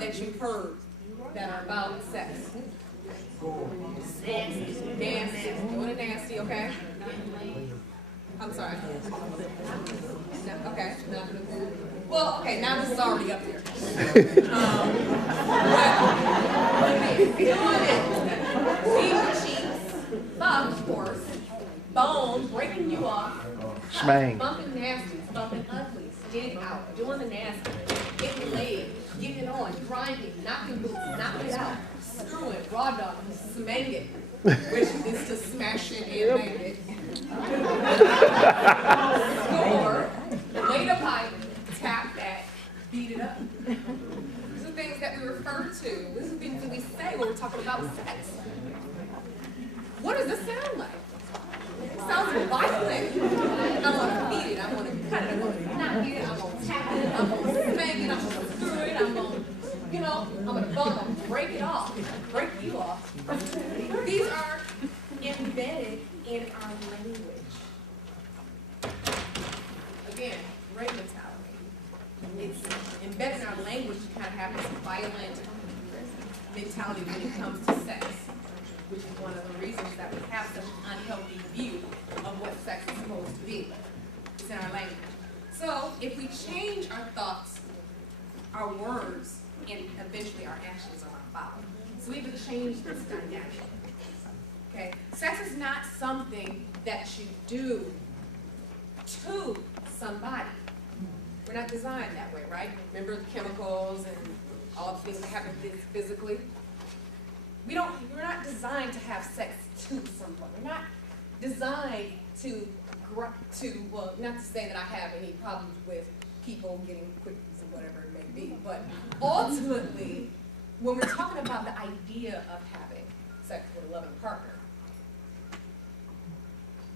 that you've heard that are about sex? Nasty. Doing it nasty, okay? I'm sorry. No, okay. Well, okay, now this is already up there. Doing it. Eating cheeks, fuck, of course, bone, breaking you off, bumping nasty, bumping ugly, getting out, doing the nasty, getting laid, getting it on, grinding, knocking boots, knocking it out, screwing, raw dog, smang it, which is to smash it and bang it. Score, lay the pipe, tap that, beat it up. These are things that we refer to. These are things that we say when we're talking about sex. What does this sound like? It sounds violent. I'm gonna beat it, I'm gonna cut it, I'm gonna knock it, I'm gonna tap it, I'm gonna smack it, I'm gonna screw it, I'm gonna, I'm gonna bump, I'm gonna break it off, break you off. These are embedded in our language. Again, rape mentality. It's embedded in our language to kind of have this violent mentality when it comes to sex, which is one of the reasons that we have such an unhealthy view of what sex is supposed to be. It's in our language. So if we change our thoughts, our words, and eventually our actions are going to follow. So we have to change this dynamic. Okay? Sex is not something that you do to somebody. We're not designed that way, right? Remember the chemicals and all the things that happen physically? We're not designed to have sex to someone. We're not designed to, well, not to say that I have any problems with people getting quickies or whatever it may be, but ultimately, when we're talking about the idea of having sex with a loving partner,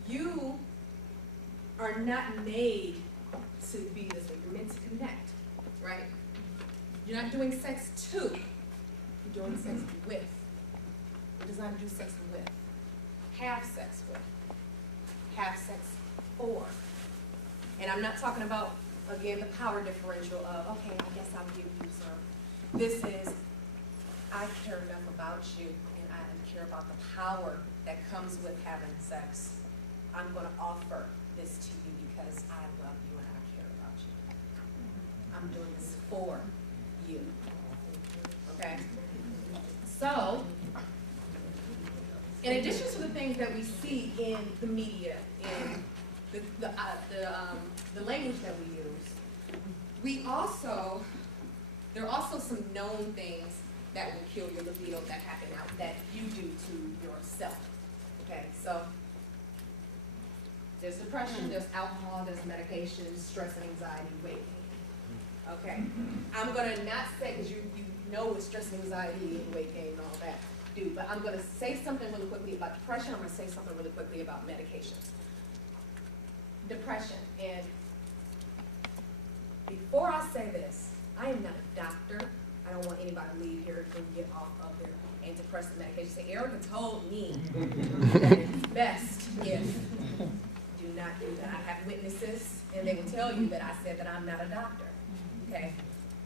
you are not made to be this way. You're meant to connect, right? You're not doing sex to, you're doing sex with. You're designed to do sex with, have sex with, have sex for. And I'm not talking about, again, the power differential of, okay, I guess I'll give you some. This is, I care enough about you and I care about the power that comes with having sex. I'm going to offer this to you because I love you and I care about you. I'm doing this for you. Okay? So, in addition to the things that we see in the media, in the language that we use, there are also some known things that will kill your libido that happen out that you do to yourself. Okay, so there's depression, there's alcohol, there's medications, stress and anxiety, weight gain. Okay, I'm gonna not say, because you know what stress and anxiety and weight gain and all that do, but I'm gonna say something really quickly about depression. I'm gonna say something really quickly about medications. Depression, and before I say this, I am not a doctor. I don't want anybody to leave here and get off of their antidepressant medication. Say, Erica told me that it's best if do not do that. I have witnesses, and they will tell you that I said that I'm not a doctor. Okay?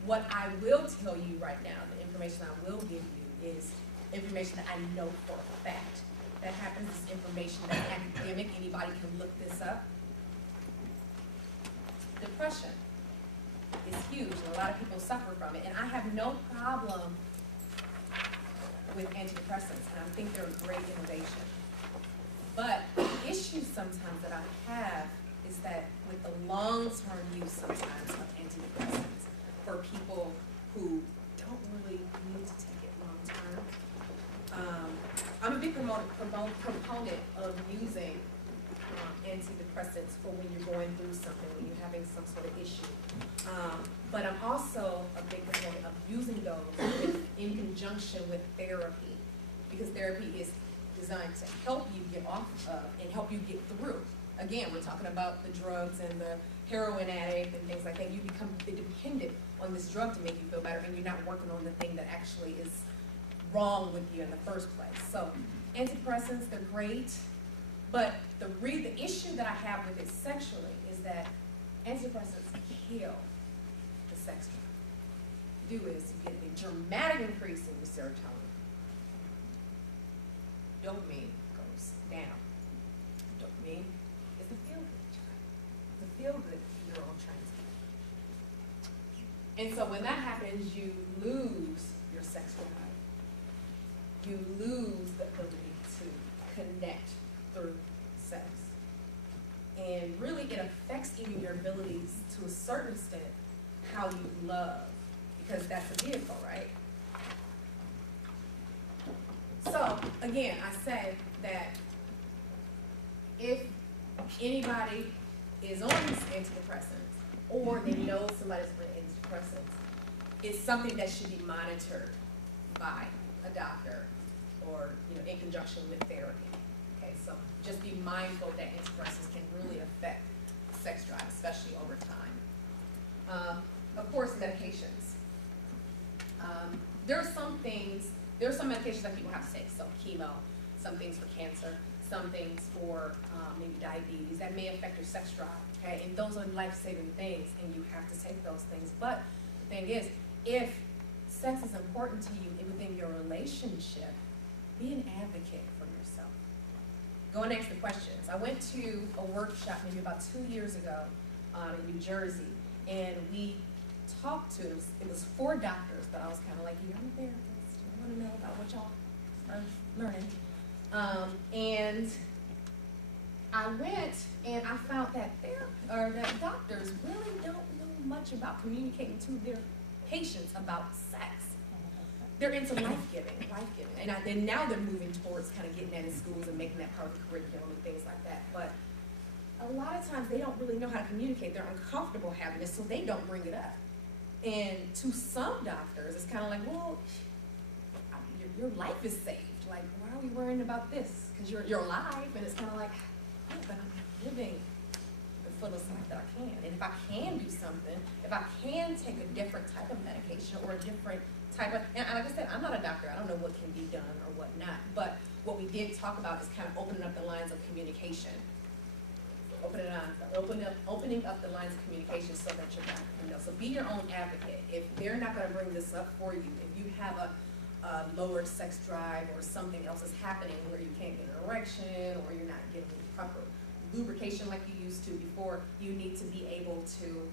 What I will tell you right now, the information I will give you is information that I know for a fact. That happens is information that's academic. Anybody can look this up. Depression is huge, and a lot of people suffer from it. And I have no problem with antidepressants, and I think they're a great innovation. But the issue sometimes that I have is that with the long-term use sometimes of antidepressants for people who don't really need to take it long-term, I'm a big proponent of using antidepressants for when you're going through something, when you're having some sort of issue. But I'm also a big proponent of using those in conjunction with therapy, because therapy is designed to help you get off of and help you get through. Again, we're talking about the drugs and the heroin addict and things like that. You become dependent on this drug to make you feel better, and you're not working on the thing that actually is wrong with you in the first place. So antidepressants, they're great, but the issue that I have with it sexually is that antidepressants kill the sex drive. do is you get a dramatic increase in your serotonin. Dopamine goes down. Dopamine is the feel-good child, the feel-good neurotransmitter. And so when that happens, you lose your sex drive. You lose the ability to connect through sex. And really it affects even your abilities to a certain extent how you love, because that's a vehicle, right? So again, I say that if anybody is on antidepressants or they know somebody's on antidepressants, it's something that should be monitored by a doctor or in conjunction with therapy. Okay, so just be mindful that antidepressants can really affect sex drive, especially over time. Of course, medications. There are some medications that people have to take, so chemo, some things for cancer, some things for maybe diabetes that may affect your sex drive, okay? And those are life-saving things, and you have to take those things. But the thing is, if sex is important to you within your relationship, be an advocate for yourself. Go and ask the questions. I went to a workshop maybe about 2 years ago in New Jersey, and we talked to, it was 4 doctors, but I was kind of like, I'm a therapist, I want to know about what y'all are learning. And I went and I found that that doctors really don't know much about communicating to their patients about sex. They're into life-giving, and now they're moving towards kind of getting that in schools and making that part of the curriculum and things like that. But a lot of times they don't really know how to communicate. They're uncomfortable having this, so they don't bring it up. And to some doctors, it's kind of like, well, your life is saved. Like, why are we worrying about this? Because you're alive, and it's kind of like, oh, but I'm living the fullest life that I can. And if I can do something, if I can take a different type of medication or a different type of, and like I said, I'm not a doctor. I don't know what can be done or what not. But what we did talk about is kind of opening up the lines of communication. Opening up the lines of communication so that your doctor can know. So be your own advocate. If they're not going to bring this up for you, if you have a lower sex drive or something else is happening where you can't get an erection or you're not getting proper lubrication like you used to before, you need to be able to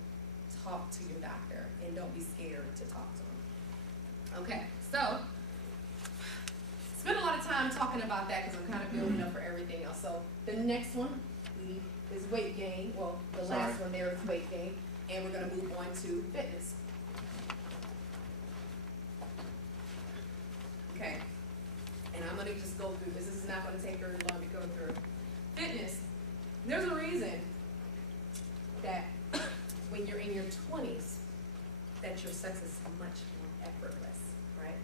talk to your doctor and don't be scared to talk to them. Okay, so spend a lot of time talking about that because I'm kind of building up for everything else. So the next one is weight gain. Well, the last one there is weight gain, and we're going to move on to fitness. Okay, and I'm going to just go through this. This is not going to take very long to go through. Fitness, there's a reason that when you're in your 20s, that your sex is much more effortless, right?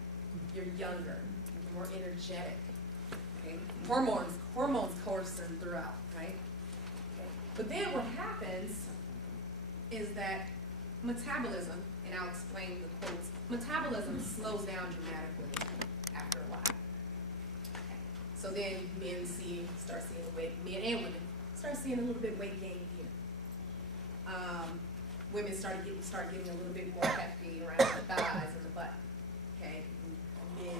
You're younger, you're more energetic, okay? Hormones coursing throughout, right? Okay. But then what happens is that metabolism, and I'll explain the quotes, metabolism slows down dramatically after a while. Okay. So then men start seeing men and women start seeing a little bit weight gain here. Women start getting a little bit more hefty around the thighs and the butt. Okay, men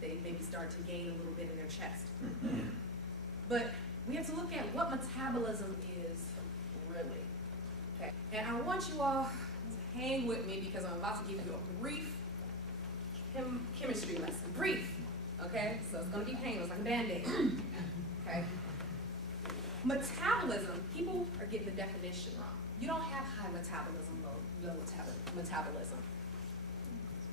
they maybe start to gain a little bit in their chest. But we have to look at what metabolism is really. Okay, and I want you all to hang with me because I'm about to give you a brief chemistry lesson. Brief. Okay, so it's going to be painless, like a Band-Aid. Okay. Metabolism, people are getting the definition wrong. You don't have high metabolism, low metabolism.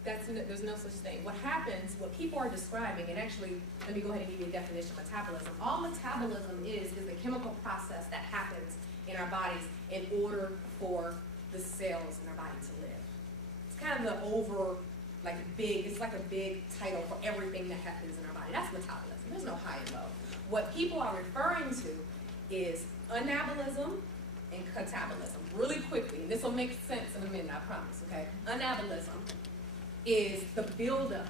There's no such thing. What happens, what people are describing, and actually, let me go ahead and give you a definition of metabolism. All metabolism is the chemical process that happens in our bodies in order for the cells in our body to live. It's kind of it's like a big title for everything that happens in our body. That's metabolism. There's no high and low. What people are referring to is anabolism and catabolism. Really quickly, and this will make sense in a minute, I promise, okay? Anabolism is the buildup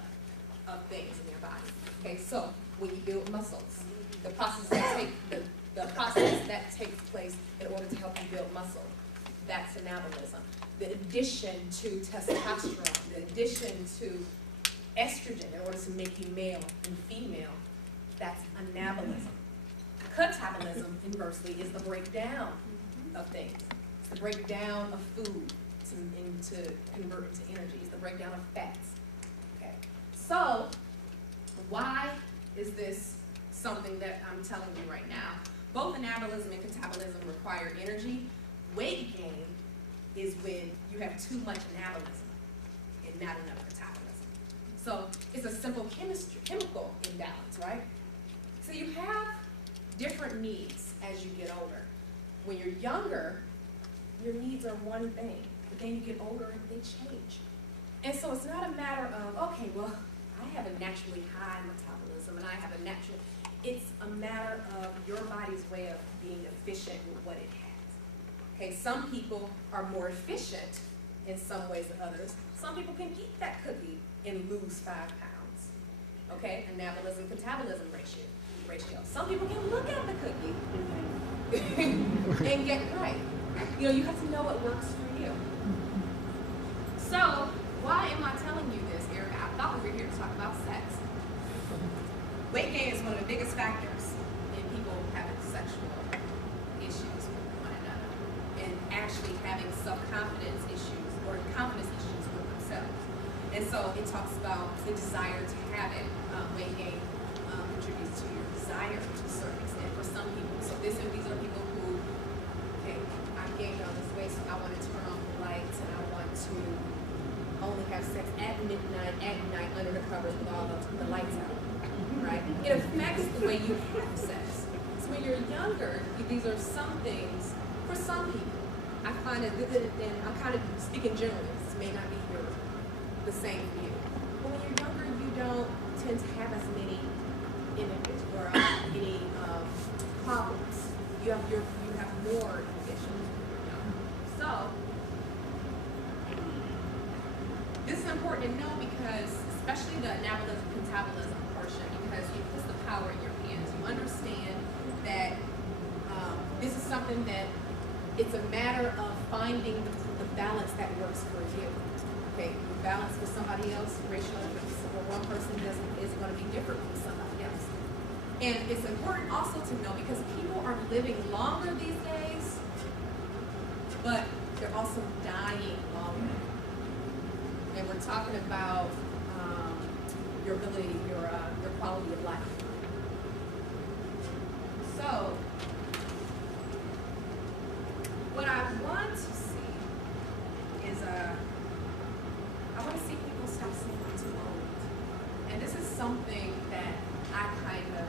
of things in your body. Okay, so when you build muscles, the process that takes place in order to help you build muscle, that's anabolism. the addition to testosterone, the addition to estrogen in order to make you male and female, that's anabolism. Catabolism, inversely, is the breakdown of things. It's the breakdown of food to convert into energy. It's the breakdown of fats. Okay. So, why is this something that I'm telling you right now? Both anabolism and catabolism require energy. Weight gain is when you have too much anabolism and not enough catabolism. So it's a simple chemical imbalance, right? So you have different needs as you get older. When you're younger, your needs are one thing, but then you get older, they change. And so it's not a matter of, okay, well, I have a naturally high metabolism and I have a natural, it's a matter of your body's way of being efficient with what it has. Okay, some people are more efficient in some ways than others. Some people can eat that cookie and lose 5 pounds. Okay, anabolism catabolism ratio. Some people can look at the cookie and get right. You know, you have to know what works for you. So, why am I telling you this, Erica? I thought we were here to talk about sex. Weight gain is one of the biggest factors in people having sexual issues with one another and actually having self-confidence issues or confidence issues with themselves. And so it talks about the desire to have it. Weight gain contributes to your desire to a certain extent for some people. So these are people who, okay, I'm gained all this weight, so I want to turn off the lights and I want to only have sex at midnight, at night, under the covers with all the lights out. Right? It affects the way you have sex. So when you're younger, these are some things, for some people, I find it, and I'm kind of speaking generally, this may not be the same for you. But when you're younger, you don't tend to have as many inhibitions or any problems. You have more inhibitions. So, this is important to know because, especially the anabolism catabolism portion, because it puts the power in your hands. You understand that this is something that it's a matter of finding the balance that works for you. Okay, you balance with somebody else, ratio for one person is going to be different from somebody else. And it's important also to know because people are living longer these days, but they're also dying longer. And we're talking about your ability, your quality of life. So, what I want to see is I want to see people stop saying I'm too old. And this is something that I kind of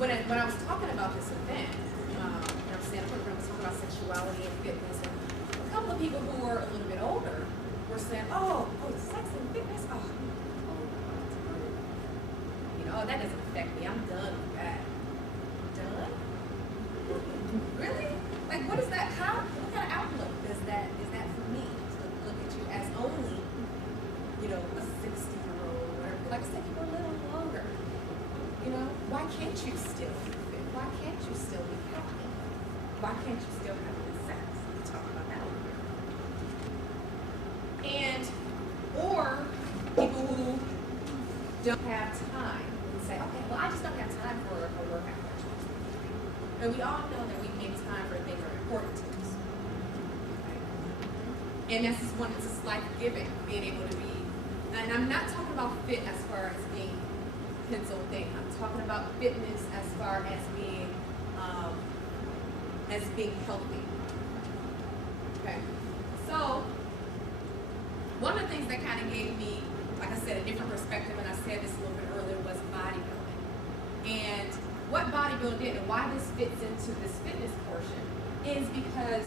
when I was talking about this event, and I'm saying I was talking about sexuality and fitness, and a couple of people who were a little bit older were saying, oh, sex and fitness, you know, that doesn't affect me. I'm done with that. Done? Really? Like, what is that? What kind of outlook is that for me to look at you as only, you know, a 60-year-old, or like I said, you're a little longer. You know, why can't you still be fit? Why can't you still be happy? Why can't you still have good sex? We talk about that over here. And, or people who don't have time and say, okay, well, I just don't have time for a workout. And we all know that we make time for things that are important to us. Right? And this is one, it's just like giving, being able to be, and I'm not talking about fit as far as being penciled thing. I'm talking about fitness as far as being healthy. Okay. So one of the things that kind of gave me, like I said, a different perspective, and I said this a little bit earlier, was bodybuilding. And what bodybuilding did and why this fits into this fitness portion is because